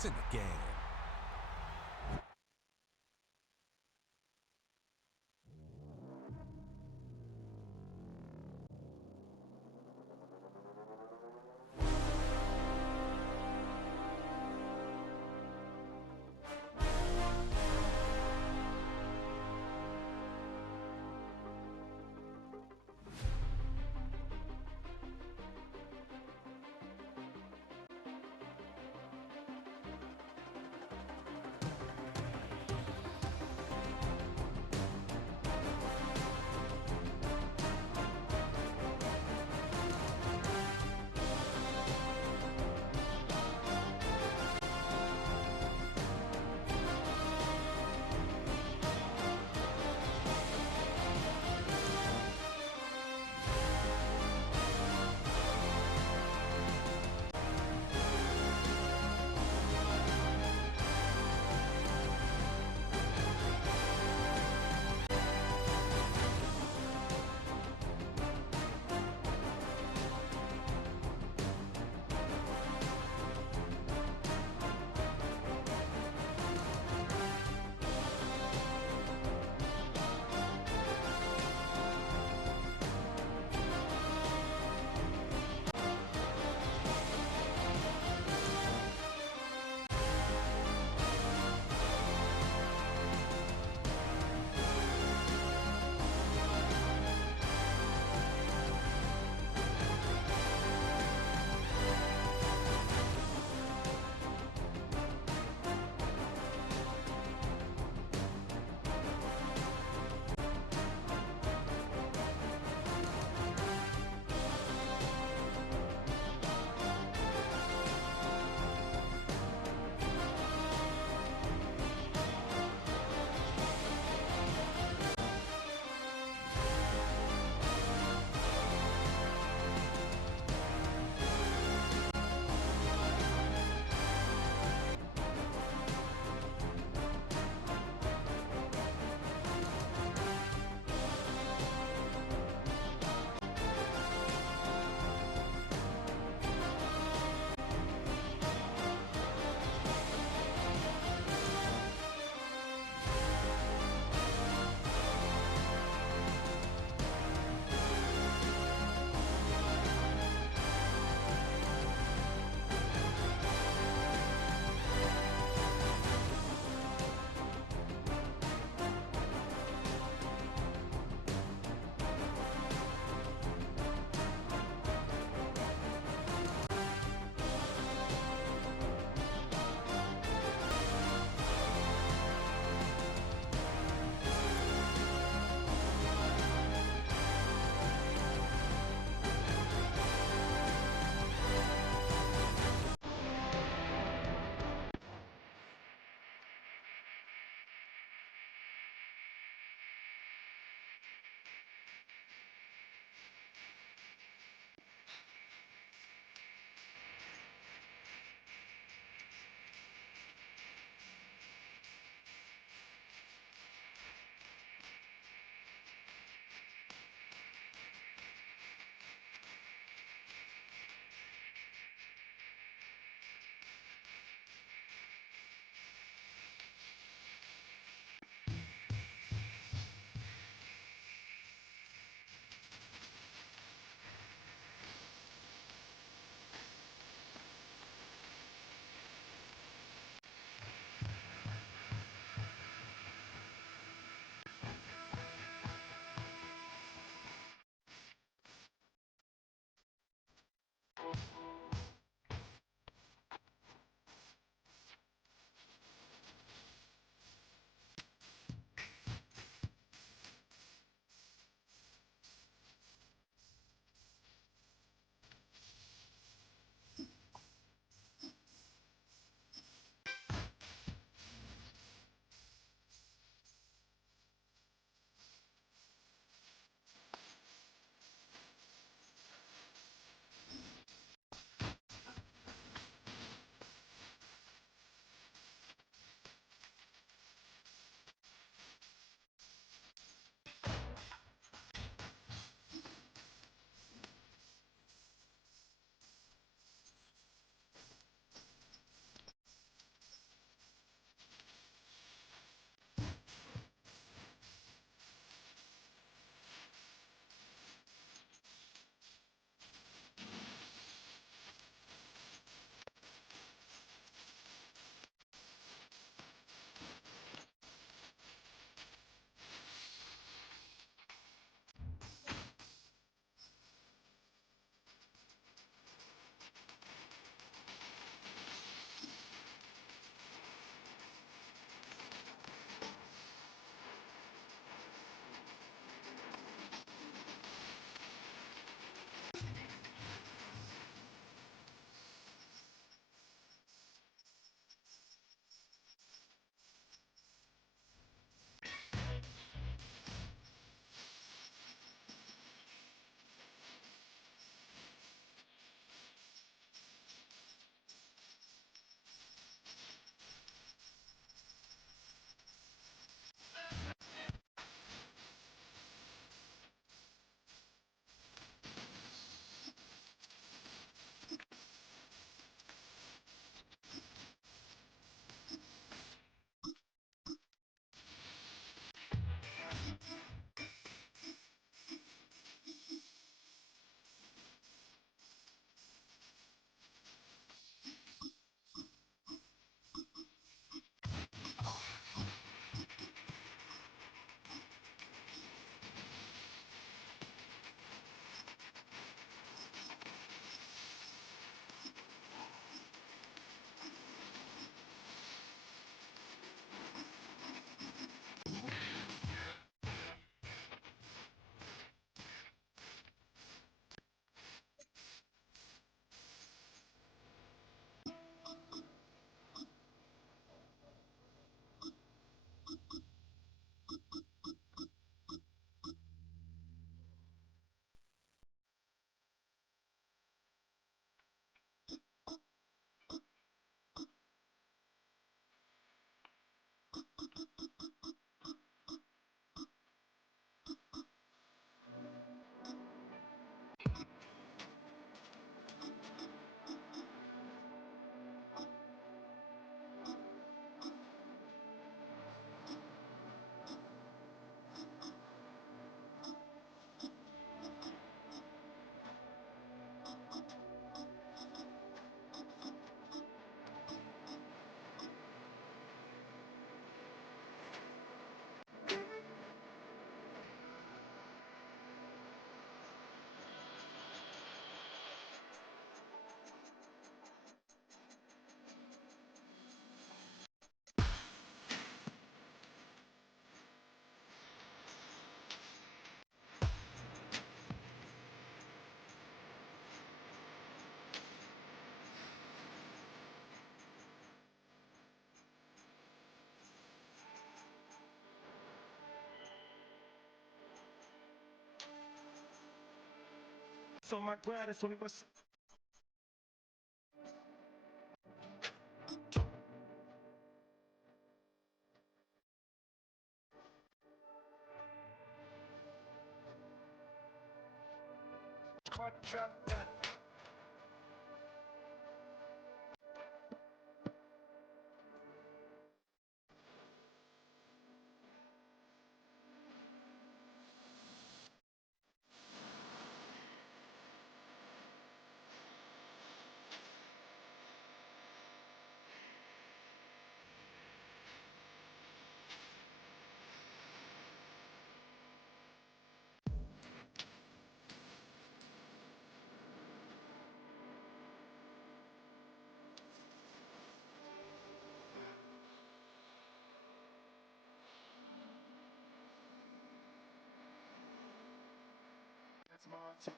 It's in the game. So my grad is only was. That's Monty.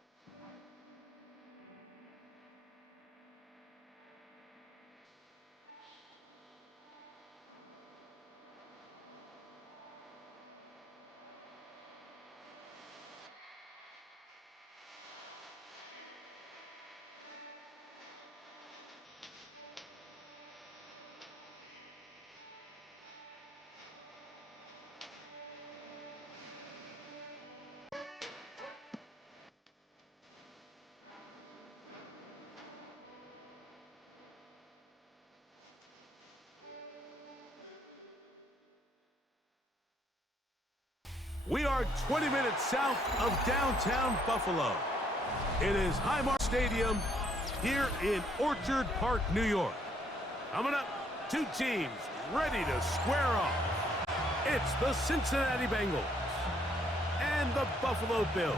We are 20 minutes south of downtown Buffalo. It is Highmark Stadium here in Orchard Park, New York. Coming up, two teams ready to square off. It's the Cincinnati Bengals and the Buffalo Bills.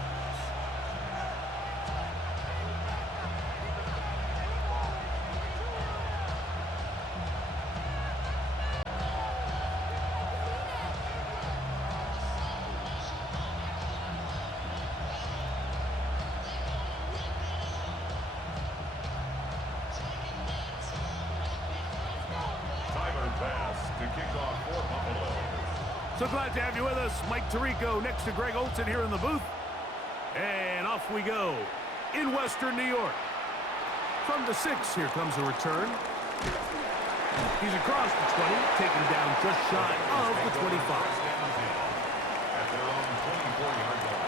So glad to have you with us. Mike Tirico next to Greg Olson here in the booth. And off we go in Western New York. From the 6, here comes a return. He's across the 20, taken down just shy of the 25. At their own 24-yard line.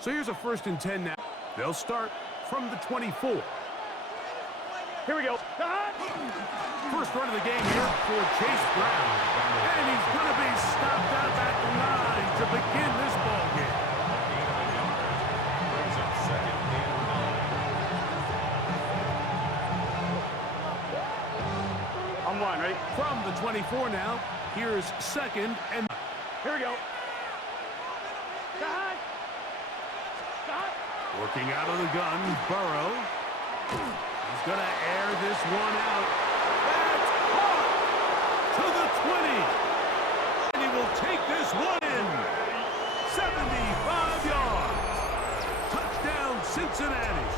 So here's a 1st and 10 now. They'll start from the 24. Here we go. First run of the game here for Chase Brown. And he's going to be stopped out at the line to begin this ball game. Brings up 2nd and 9. I'm line, right? From the 24 now, here's 2nd and... Here we go. Working out of the gun, Burrow. He's going to air this one out. That's caught to the 20. And he will take this one in. 75 yards. Touchdown, Cincinnati.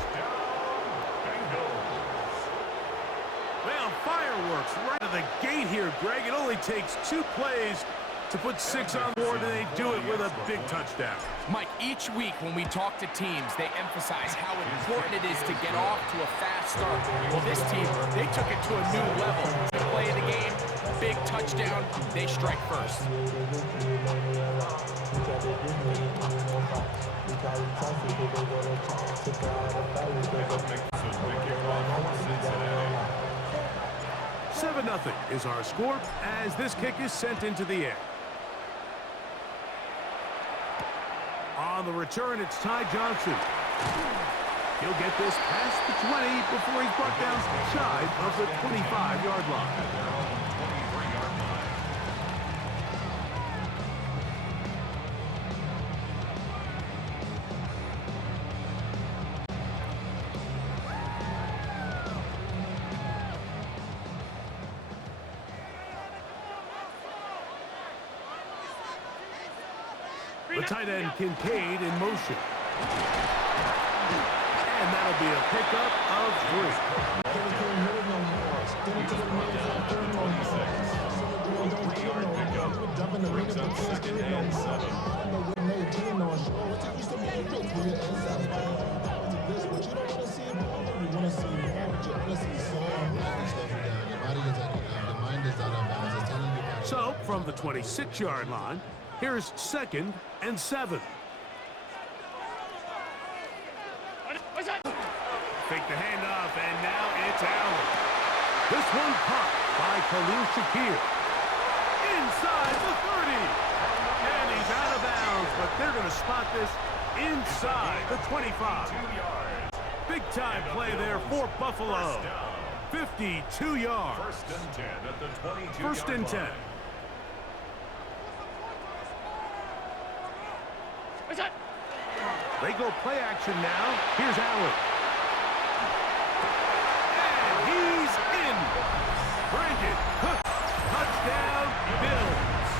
Well, fireworks right out of the gate here, Greg. It only takes 2 plays to put 6 on board, and they do it with a big touchdown. Mike, each week when we talk to teams, they emphasize how important it is to get off to a fast start. Well, this team, they took it to a new level. They play the game, big touchdown, they strike first. Seven 0 is our score as this kick is sent into the air. On the return, it's Ty Johnson. He'll get this past the 20 before he's brought down shy of the 25-yard line. The tight end Kincaid in motion. And that'll be a pickup of 3. So, from the 26-yard line, here's 2nd and 7. Fake the handoff, and now it's Allen. This one caught by Khalil Shakir. Inside the 30. And he's out of bounds, but they're going to spot this inside the 25. Big-time play there for Buffalo. 52 yards. First and 10 at the 22. First and 10. They go play action now. Here's Allen. And he's in. Brandon Cook. Touchdown, Bills.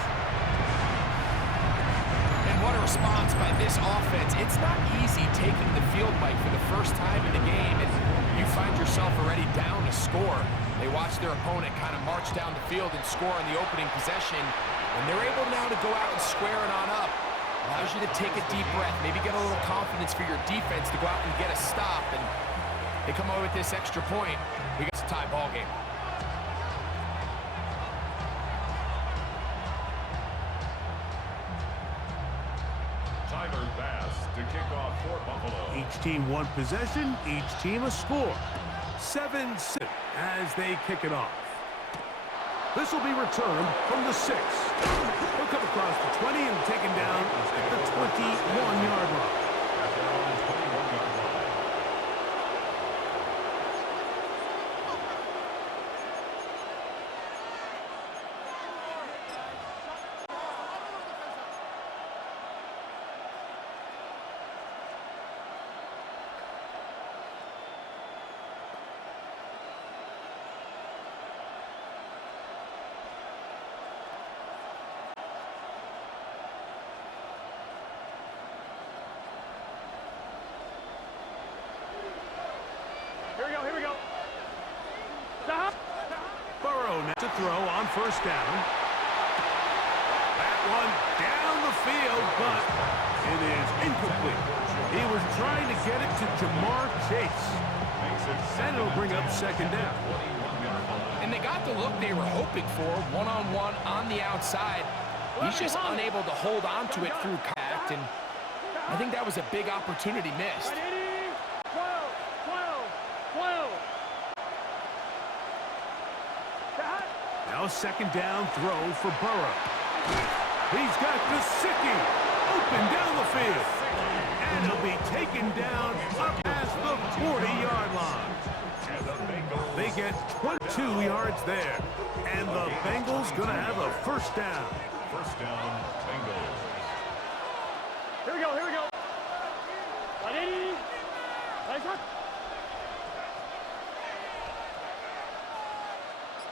And what a response by this offense. It's not easy taking the field, Mike, for the first time in the game, and you find yourself already down to score. They watch their opponent kind of march down the field and score on the opening possession, and they're able now to go out and square it on up. Allows you to take a deep breath, maybe get a little confidence for your defense to go out and get a stop, and they come away with this extra point. We got a tie ball game. Tyler Bass to kick off for Buffalo. Each team one possession, each team a score. 7-6 as they kick it off. This will be returned from the 6. He'll come across the 20 and taken down at the 21-yard line. After on the 21-yard line. Burrow now to throw on first down. That one down the field, but it is incomplete. He was trying to get it to Jamar Chase. And it'll bring up second down. And they got the look they were hoping for, one-on-one on the outside. He's just unable to hold on to it through contact, and I think that was a big opportunity missed. Now a second down throw for Burrow. He's got Gesicki open down the field. And he'll be taken down up past the 40-yard line. They get 22 yards there. And the Bengals going to have a first down. First down, Bengals. Here we go. Nice one.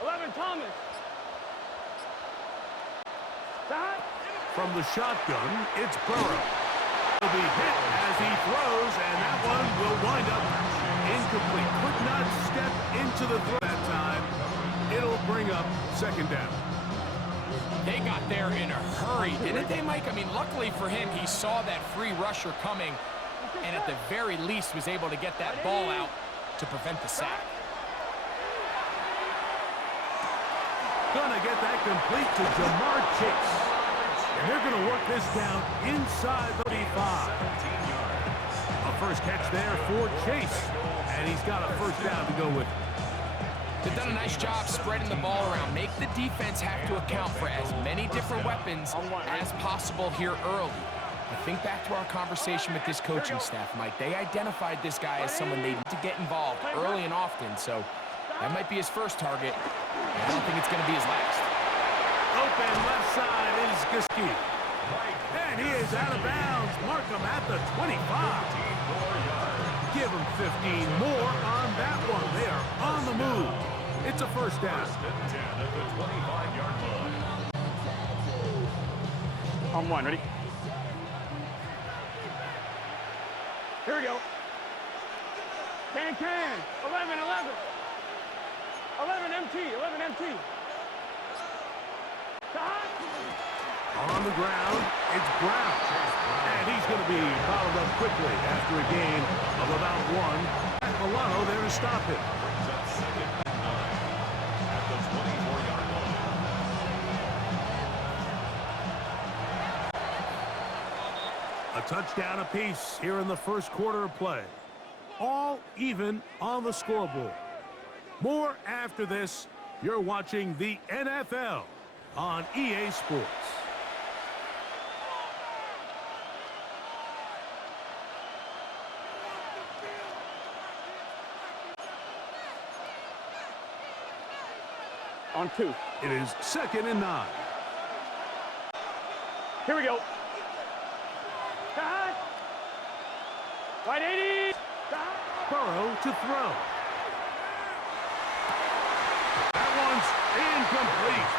11, Thomas. From the shotgun, it's Burrow. He'll be hit as he throws, and that one will wind up incomplete. Could not step into the throw that time. It'll bring up second down. They got there in a hurry, didn't they, Mike? I mean, luckily for him, he saw that free rusher coming, and at the very least was able to get that ball out to prevent the sack. Gonna get that complete to Jamar Chase. And they're gonna work this down inside the 35. A first catch there for Chase. And he's got a first down to go with. They've done a nice job spreading the ball around. Make the defense have to account for as many different weapons as possible here early. I think back to our conversation with this coaching staff, Mike. They identified this guy as someone they need to get involved early and often, so that might be his first target. I don't think it's going to be his last. Open left side is Gesicki. And he is out of bounds. Mark him at the 25. Give him 15 more on that one. They are on the move. It's a first down. First and 10 at the 25-yard line. On one, ready? can. 11, 11. 11 MT, 11 MT. On the ground, it's Brown. And he's going to be fouled up quickly after a gain of about 1. And Milano there to stop him. Brings up 2nd and 9 at the 24-yard line. A touchdown apiece here in the first quarter of play. All even on the scoreboard. More after this. You're watching the NFL on EA Sports. On 2. It is 2nd and 9. Here we go. Right 80. Burrow to throw. That one's incomplete.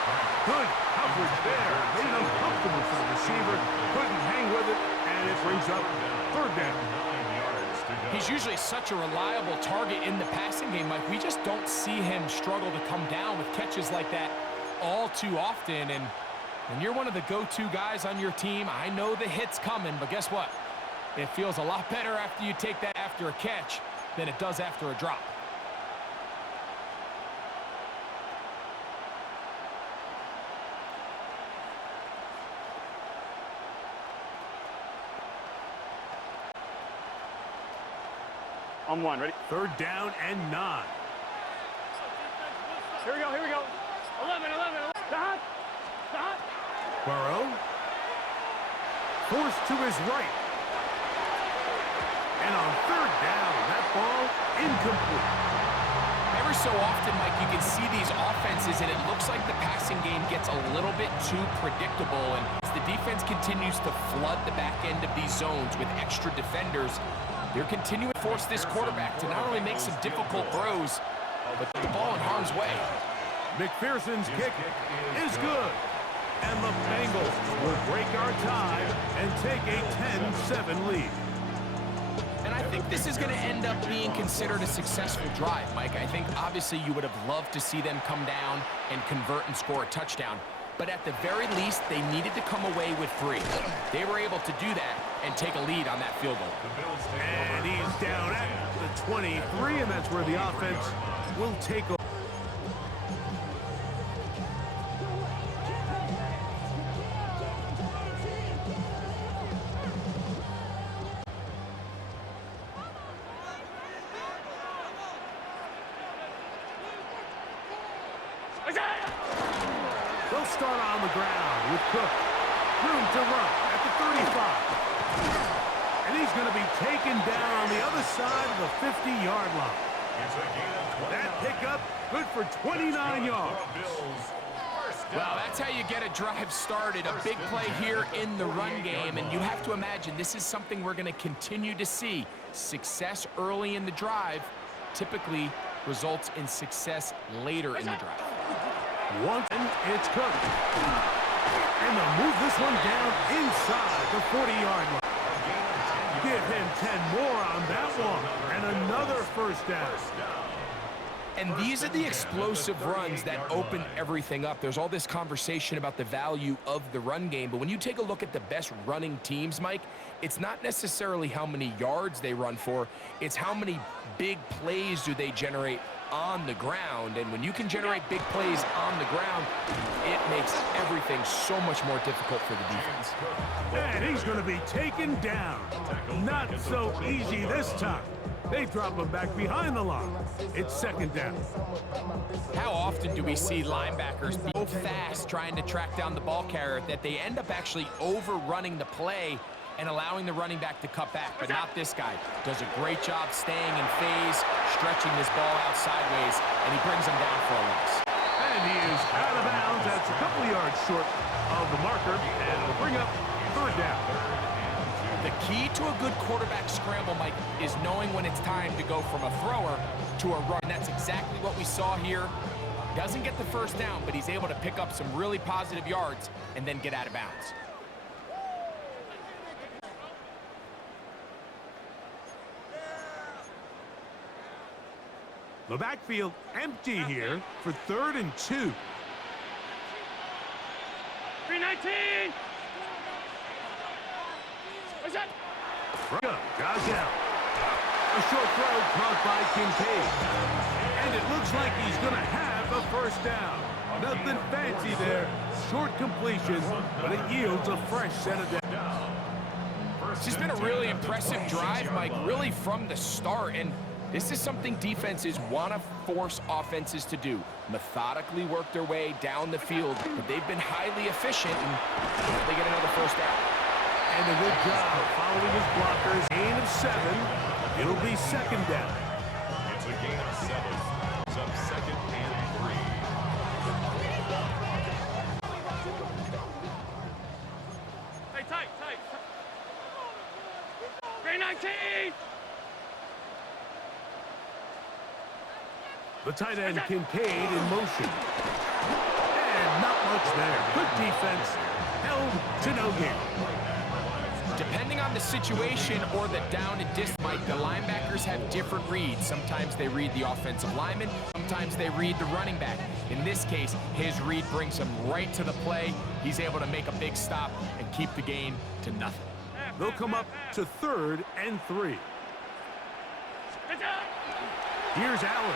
Good coverage there. Made it uncomfortable for the receiver. Couldn't hang with it, and it brings up 3rd down. 9 yards to go. He's usually such a reliable target in the passing game, Mike. We just don't see him struggle to come down with catches like that all too often. And when you're one of the go-to guys on your team, I know the hit's coming, but guess what? It feels a lot better after you take that after a catch than it does after a drop. On 1, ready? 3rd down and 9. Here we go, here we go. 11, 11, 11. Dot. Dot. Burrow. Forced to his right. And on 3rd down, that ball incomplete. Every so often, Mike, you can see these offenses, and it looks like the passing game gets a little bit too predictable. And as the defense continues to flood the back end of these zones with extra defenders, they're continuing to force this quarterback to not only make some difficult throws, but put the ball in harm's way. McPherson's kick is good. And the Bengals will break our tie and take a 10-7 lead. And I think this is going to end up being considered a successful drive, Mike. I think obviously you would have loved to see them come down and convert and score a touchdown. But at the very least, they needed to come away with 3. They were able to do that and take a lead on that field goal. And he's down at the 23, and that's where the offense will take over. They'll start on the ground with Cook. Room to run at the 35. And he's going to be taken down on the other side of the 50-yard line. That pickup good for 29 yards. Well, that's how you get a drive started. A big play here in the run game, and you have to imagine this is something we're going to continue to see. Success early in the drive typically results in success later in the drive. Once it's Cook. And they'll move this one down inside the 40-yard line. Give him 10 more on that one. And another 1st down. And these are the explosive runs that open everything up. There's all this conversation about the value of the run game, but when you take a look at the best running teams, Mike, it's not necessarily how many yards they run for, it's how many big plays do they generate on the ground. And when you can generate big plays on the ground, it makes everything so much more difficult for the defense. And he's going to be taken down. Not so easy this time. They drop him back behind the line. It's 2nd down. How often do we see linebackers be so fast trying to track down the ball carrier that they end up actually overrunning the play and allowing the running back to cut back? But not this guy. Does a great job staying in phase, stretching this ball out sideways, and he brings him down for a loss. And he is out of bounds. That's a couple of yards short of the marker, and it'll bring up 3rd down. The key to a good quarterback scramble, Mike, is knowing when it's time to go from a thrower to a run. And that's exactly what we saw here. Doesn't get the 1st down, but he's able to pick up some really positive yards and then get out of bounds. The backfield empty here for 3rd and 2. 319. What's that? Josh out. A short throw caught by Kincaid. And it looks like he's going to have a first down. Nothing fancy there. Short completion, but it yields a fresh set of downs. It's just been a really impressive drive, Mike, really from the start. And this is something defenses want to force offenses to do. Methodically work their way down the field, but they've been highly efficient, and they get another first down. And a good job following his blockers. Gain of 7. It'll be 2nd down. It's a gain of 7. It's up 2nd and 3. Hey, tight. 319. The tight end Kincaid in motion. And not much there. Good defense. Held to no gain. Depending on the situation or the down and distance, Mike, the linebackers have different reads. Sometimes they read the offensive lineman. Sometimes they read the running back. In this case, his read brings him right to the play. He's able to make a big stop and keep the gain to nothing. They'll come up to 3rd and 3. Here's Allen.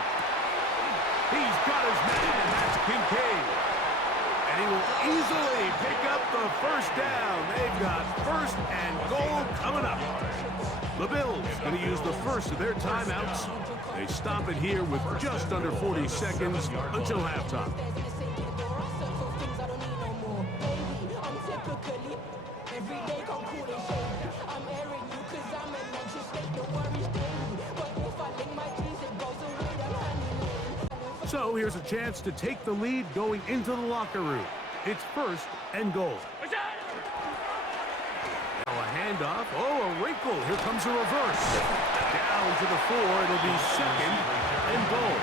He's got his man, and that's Kincaid. And he will easily pick up the first down. They've got 1st and goal coming up. The Bills going to use the first of their timeouts. They stop it here with just under 40 seconds until halftime. So here's a chance to take the lead going into the locker room. It's 1st and goal. Now a handoff. Oh, a wrinkle. Here comes a reverse. Down to the 4. It'll be 2nd and goal.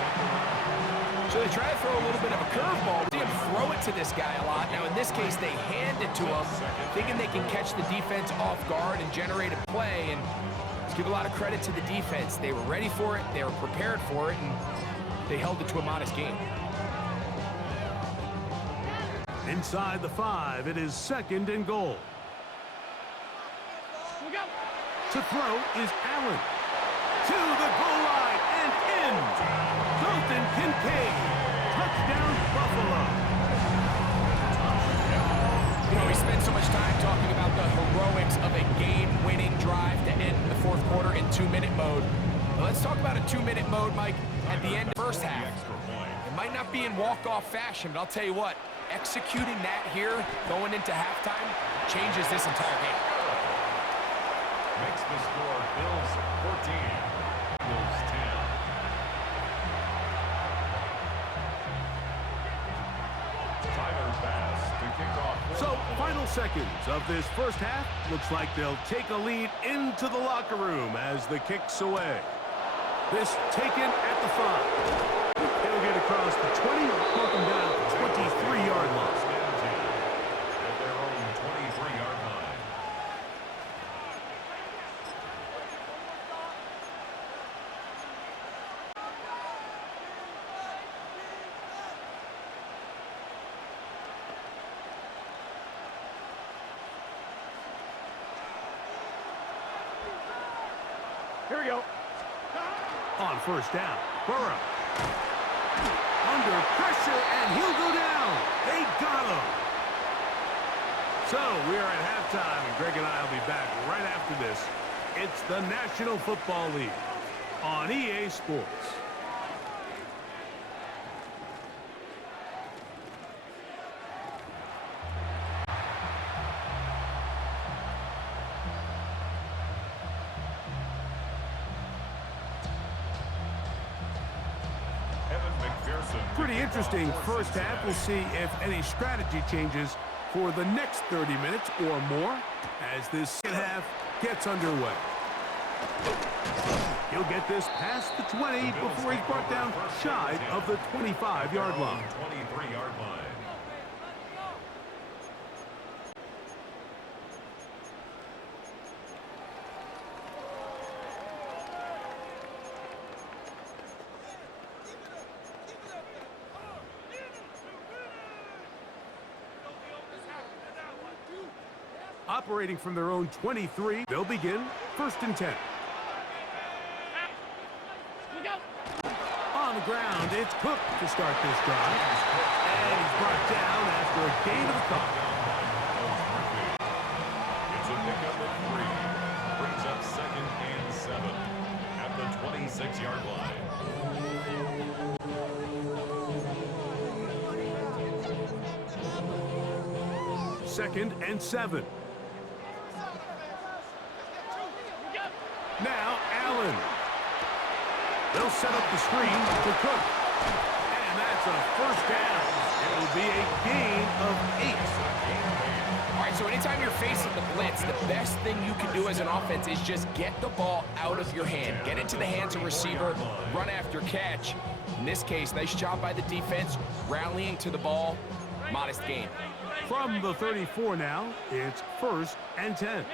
So they try to throw a little bit of a curveball. See him throw it to this guy a lot. Now in this case, they hand it to him, thinking they can catch the defense off guard and generate a play. And let's give a lot of credit to the defense. They were ready for it. They were prepared for it. And they held it to a modest game. Inside the 5, it is 2nd and goal. To throw is Allen. To the goal line and in. Dalton Kincaid. Touchdown, Buffalo. You know, we spent so much time talking about the heroics of a game-winning drive to end the 4th quarter in 2-minute mode. Well, let's talk about a 2-minute mode, Mike, at the end of the first half. It might not be in walk-off fashion, but I'll tell you what, executing that here, going into halftime, changes this entire game. Makes the score Bills 14, Bills 10. Tyler Bass to kick off. So, final seconds of this first half. Looks like they'll take a lead into the locker room as the kick's away. This taken at the 5. He'll get across the 20, mark him down at the 23-yard line. At their own 23-yard line. Here we go. On first down, Burrow. Under pressure, and he'll go down. They got him. So, we are at halftime, and Greg and I will be back right after this. It's the National Football League on EA Sports. Pretty interesting first half. We'll see if any strategy changes for the next 30 minutes or more as this second half gets underway. He'll get this past the 20 before he's brought down shy of the 25-yard line. 23-yard line. Operating from their own 23, they'll begin 1st and 10. On the ground, it's Cook to start this drive. And he's brought down after a gain of a couple. It's a pickup of 3. Brings up 2nd and 7 at the 26-yard line. Second and 7. Now Allen. They'll set up the screen to Cook. And that's a 1st down. It'll be a gain of 8. All right, so anytime you're facing the blitz, the best thing you can do as an offense is just get the ball out of your hand. Get into the hands of receiver, run after catch. In this case, nice job by the defense, rallying to the ball. Modest gain. From the 34 now, it's 1st and 10.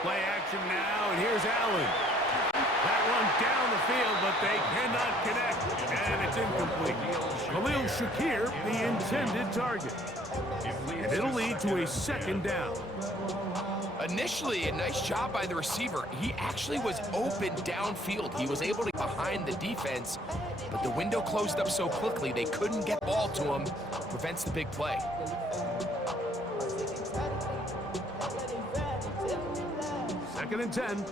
Play action now, and here's Allen. That one down the field, but they cannot connect, and it's incomplete. Khalil Shakir, the intended target. And it'll lead to a 2nd down. Initially, a nice job by the receiver. He actually was open downfield. He was able to get behind the defense, but the window closed up so quickly they couldn't get the ball to him. Prevents the big play. 2nd and 10.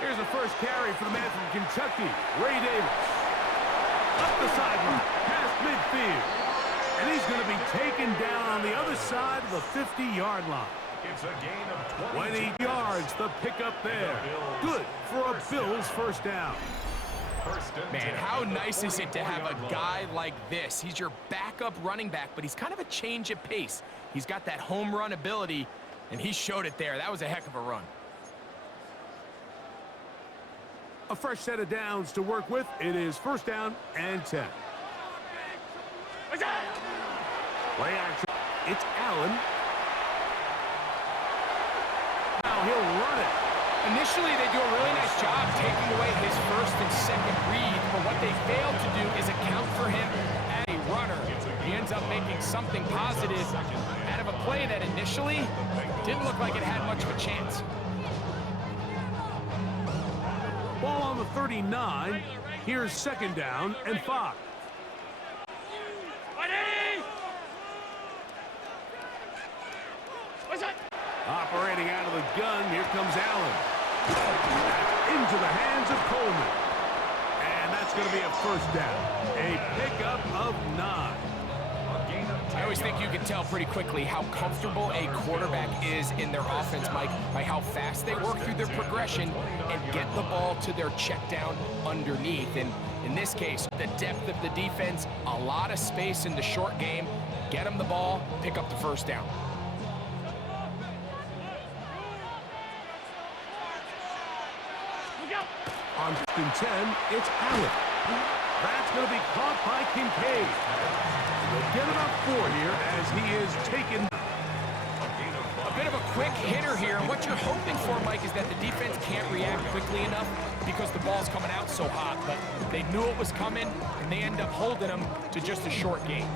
Here's the first carry for the man from Kentucky, Ray Davis. Up the sideline, past midfield. And he's going to be taken down on the other side of the 50-yard line. It's a gain of 20 yards, the pickup there. Good for a Bills 1st down. Man, how nice is it to have a guy like this? He's your backup running back, but he's kind of a change of pace. He's got that home run ability, and he showed it there. That was a heck of a run. A fresh set of downs to work with. It is 1st down and 10. Play action. It's Allen. Now he'll run it. Initially, they do a really nice job taking away his 1st and 2nd read, but what they failed to do is account for him as a runner. He ends up making something positive out of a play that initially didn't look like it had much of a chance. Ball on the 39. Here's 2nd down and 5. Operating out of the gun, here comes Allen. Into the hands of Coleman. And that's going to be a 1st down. A pickup of 9. I always think you can tell pretty quickly how comfortable a quarterback is in their offense, Mike, by how fast they work through their progression and get the ball to their check down underneath. And in this case, the depth of the defense, a lot of space in the short game. Get them the ball, pick up the 1st down. On 1st and 10, it's Allen. That's going to be caught by Kincaid. They'll get about 4 here as he is taken. A bit of a quick hitter here. And what you're hoping for, Mike, is that the defense can't react quickly enough because the ball's coming out so hot. But they knew it was coming, and they end up holding them to just a short gain.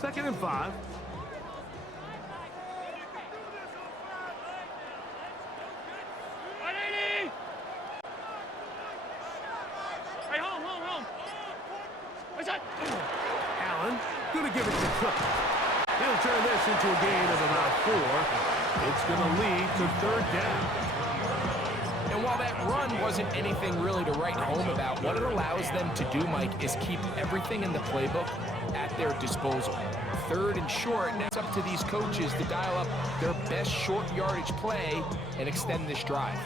Second and 5. Allen, going to give it to Cook. He'll turn this into a gain of about 4. It's going to lead to 3rd down. And while that run wasn't anything really to write home about, what it allows them to do, Mike, is keep everything in the playbook at their disposal. 3rd and short, now it's up to these coaches to dial up their best short yardage play and extend this drive.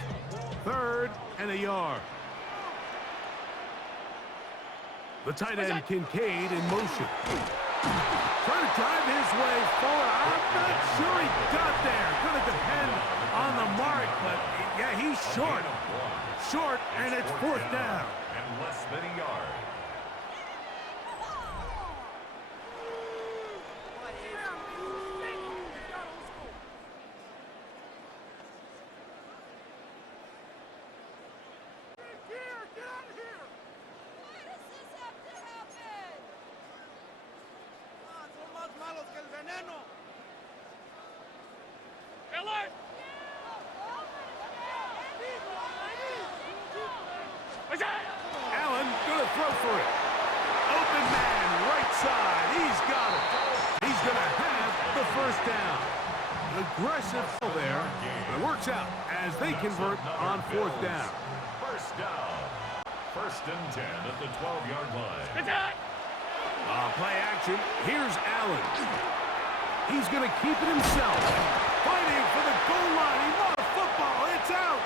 3rd and a yard. The tight end Kincaid in motion. Trying to drive his way forward. I'm not sure he got there. Going to depend on the mark, but yeah, he's short. Short, and it's 4th down. And less than a yard. Allen gonna throw for it. Open man, right side. He's got it. He's gonna have the first down. Aggressive there. It works out as they convert on fourth down. First down. First and 10 at the 12-yard line. Play action. Here's Allen. He's going to keep it himself. Fighting for the goal line. He lost the football. It's out.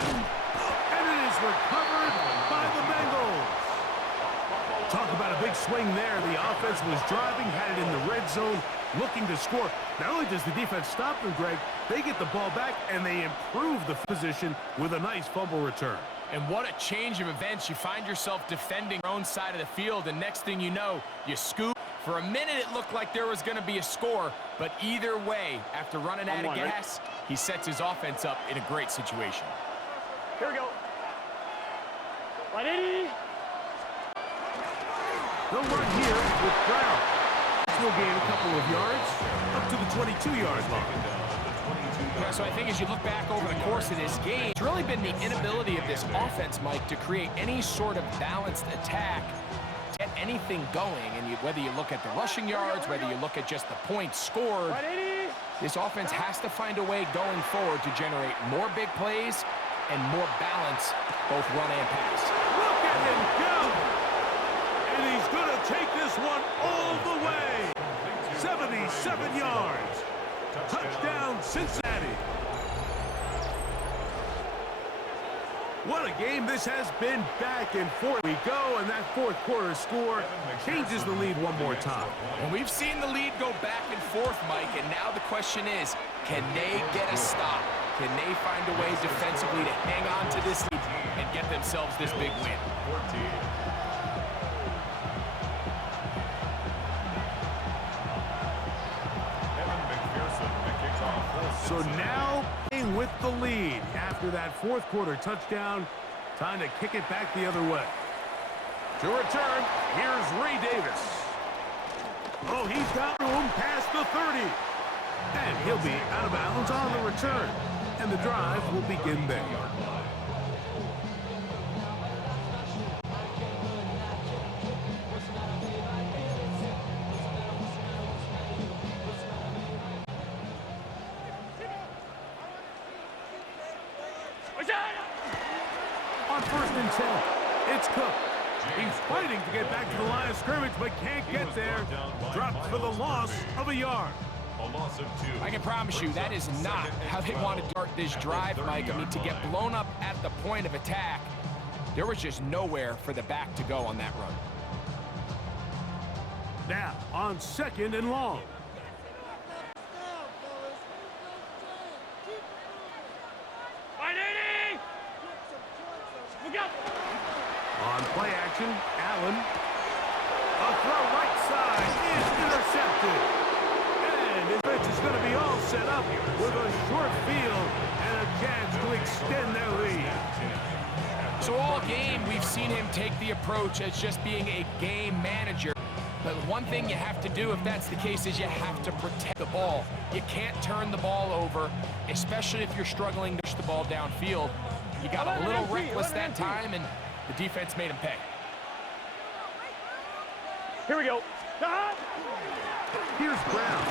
And it is recovered by the Bengals. Talk about a big swing there. The offense was driving, had it in the red zone, looking to score. Not only does the defense stop them, Greg, they get the ball back and they improve the position with a nice fumble return. And what a change of events. You find yourself defending your own side of the field, and next thing you know, you scoop. For a minute, it looked like there was going to be a score, but either way, after running out of gas, he sets his offense up in a great situation. Here we go. 180. They'll run here with Brown. Will gain a couple of yards up to the 22-yard line. Yeah, so I think as you look back over the course of this game, it's really been the inability of this offense, Mike, to create any sort of balanced attack, to get anything going. And whether you look at the rushing yards, whether you look at just the points scored, this offense has to find a way going forward to generate more big plays and more balance, both run and pass. Look at him go! And he's going to take this one all the way. 77 yards. Touchdown, Cincinnati. What a game this has been. Back and forth we go, and that fourth quarter score changes the lead one more time. And we've seen the lead go back and forth, Mike, and now the question is, can they get a stop? Can they find a way defensively to hang on to this lead and get themselves this big win? 14. So now with the lead after that fourth quarter touchdown, time to kick it back the other way. To return, here's Ray Davis. Oh, he's got room past the 30. And he'll be out of bounds on the return. And the drive will begin there. On first and 10, it's Cook. He's fighting to get back to the line of scrimmage, but can't get there. Dropped for the loss of a yard. A loss of 2. I can promise you that is not how they want to start this drive, Mike. I mean, to get blown up at the point of attack, there was just nowhere for the back to go on that run. Now, on second and long. On play action, Allen. A throw right side is intercepted. And his bench is going to be all set up with a short field and a chance to extend their lead. So all game, we've seen him take the approach as just being a game manager. But one thing you have to do if that's the case is you have to protect the ball. You can't turn the ball over, especially if you're struggling to push the ball downfield. You got a little reckless that time, and the defense made him pay. Here we go. Here's Brown.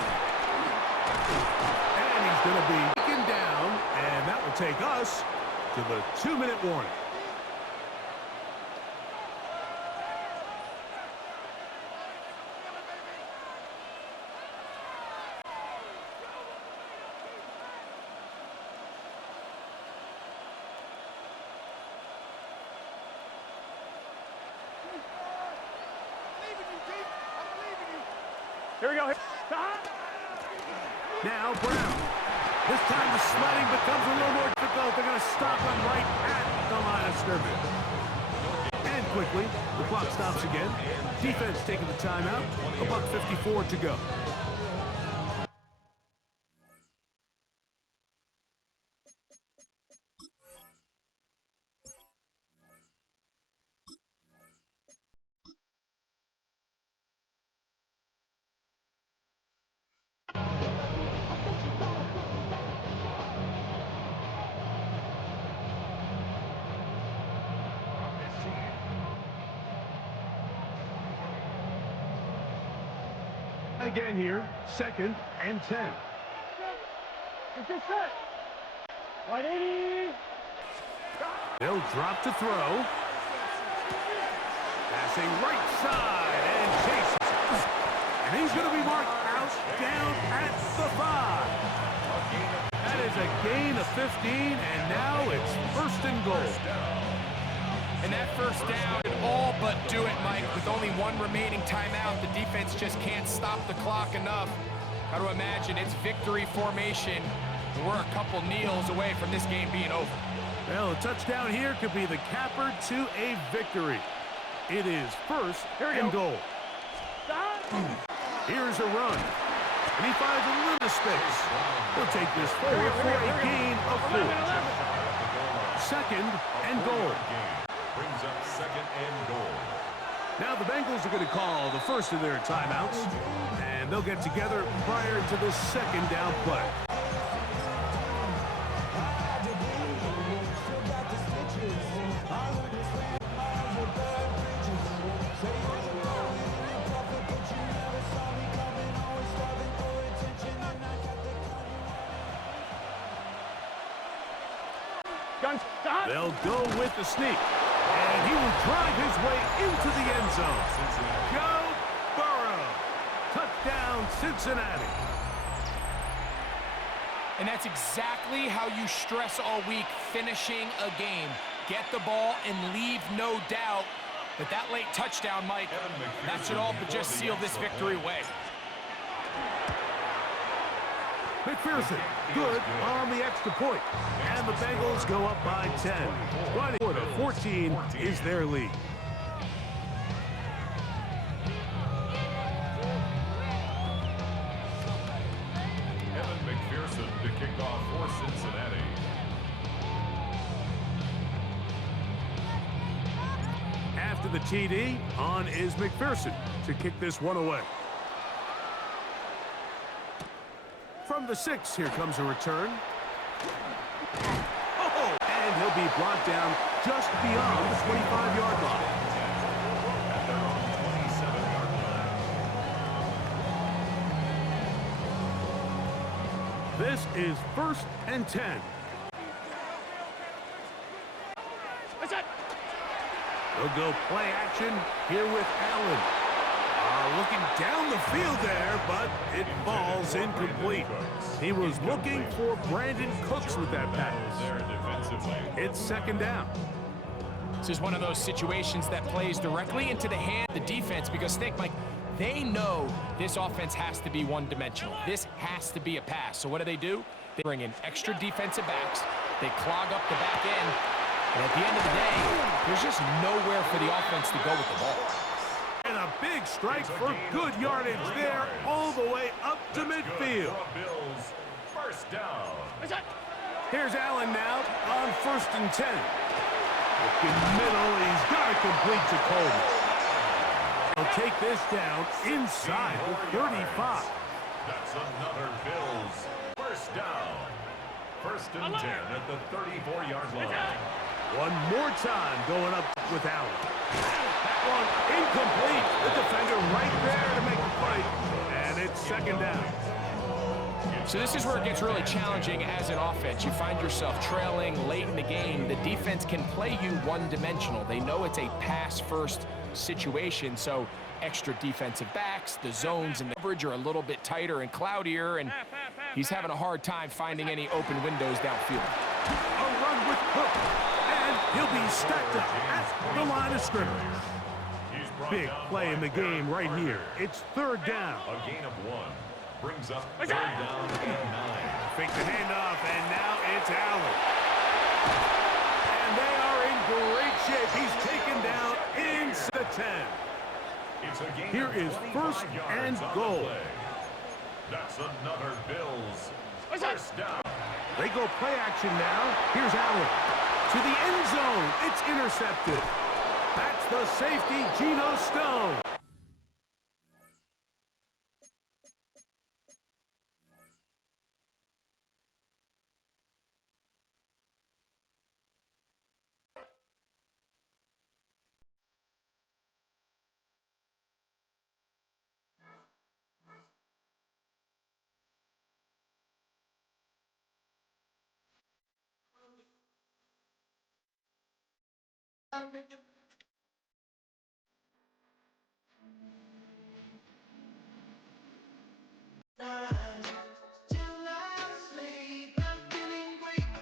And he's going to be taken down, and that will take us to the 2-minute warning. Here we go. Now Brown. This time the sledding becomes a little more difficult. They're going to stop him right at the line of scrimmage. And quickly, the clock stops again. Defense taking the timeout. $1:54 to go. again here, 2nd and 10. Get this set. 180. They'll drop to throw. Passing right side and chases it. And he's going to be marked out down at the 5. That is a gain of 15, and now it's 1st and goal. And that first down could all but do it, Mike. With only one remaining timeout, the defense just can't stop the clock enough. Got to imagine it's victory formation. We're a couple kneels away from this game being over. Well, a touchdown here could be the capper to a victory. It is 1st and goal. Here's a run. And he finds a little space. He'll take this forward for a gain of 4. 2nd and goal. Brings up 2nd and goal. Now the Bengals are going to call the first of their timeouts, and they'll get together prior to the 2nd down play. They'll go with the sneak, and he will drive his way into the end zone. Joe Burrow, touchdown Cincinnati. And that's exactly how you stress all week, finishing a game. Get the ball and leave no doubt that that late touchdown, Mike, that should all but just seal this victory away. McPherson, good on the extra point. And the Bengals go up by 10. 20-14 is their lead. Evan McPherson to kick off for Cincinnati. After the TD, on is McPherson to kick this one away. From the 6, here comes a return. Oh, and he'll be brought down just beyond the 25-yard line. At their own 27-yard line. This is 1st and 10. They'll go play action here with Allen. Looking down the field there, but it falls incomplete. He was looking for Brandon Cooks with that pass. It's 2nd down. This is one of those situations that plays directly into the hand of the defense because think, Mike, they know this offense has to be one-dimensional. This has to be a pass. So what do? They bring in extra defensive backs. They clog up the back end. And at the end of the day, there's just nowhere for the offense to go with the ball. And a big strike for good yardage there all the way up to midfield. Bills, 1st down. Here's Allen now on 1st and 10. Looking middle, he's got it complete to Coleman. He'll take this down inside the 35. That's another Bills 1st down. 1st and 10 at the 34-yard line. One more time going up with Allen. That one incomplete. The defender right there to make the play. And it's 2nd down. So this is where it gets really challenging as an offense. You find yourself trailing late in the game. The defense can play you one-dimensional. They know it's a pass-first situation, so extra defensive backs, the zones and the coverage are a little bit tighter and cloudier, and he's having a hard time finding any open windows downfield. A run with Cook, and he'll be stacked up at the line of scrimmage. Big play in the game right here. It's 3rd down. A gain of 1. Brings up 3rd down and 9. Fake the handoff, and now it's Allen. And they are in great shape. He's taken down into the 10. It's a gain Here of is 1st 25 and yards on the goal. play. That's another Bills 1st down. They go play action now. Here's Allen. To the end zone. It's intercepted. That's the safety, Geno Stone.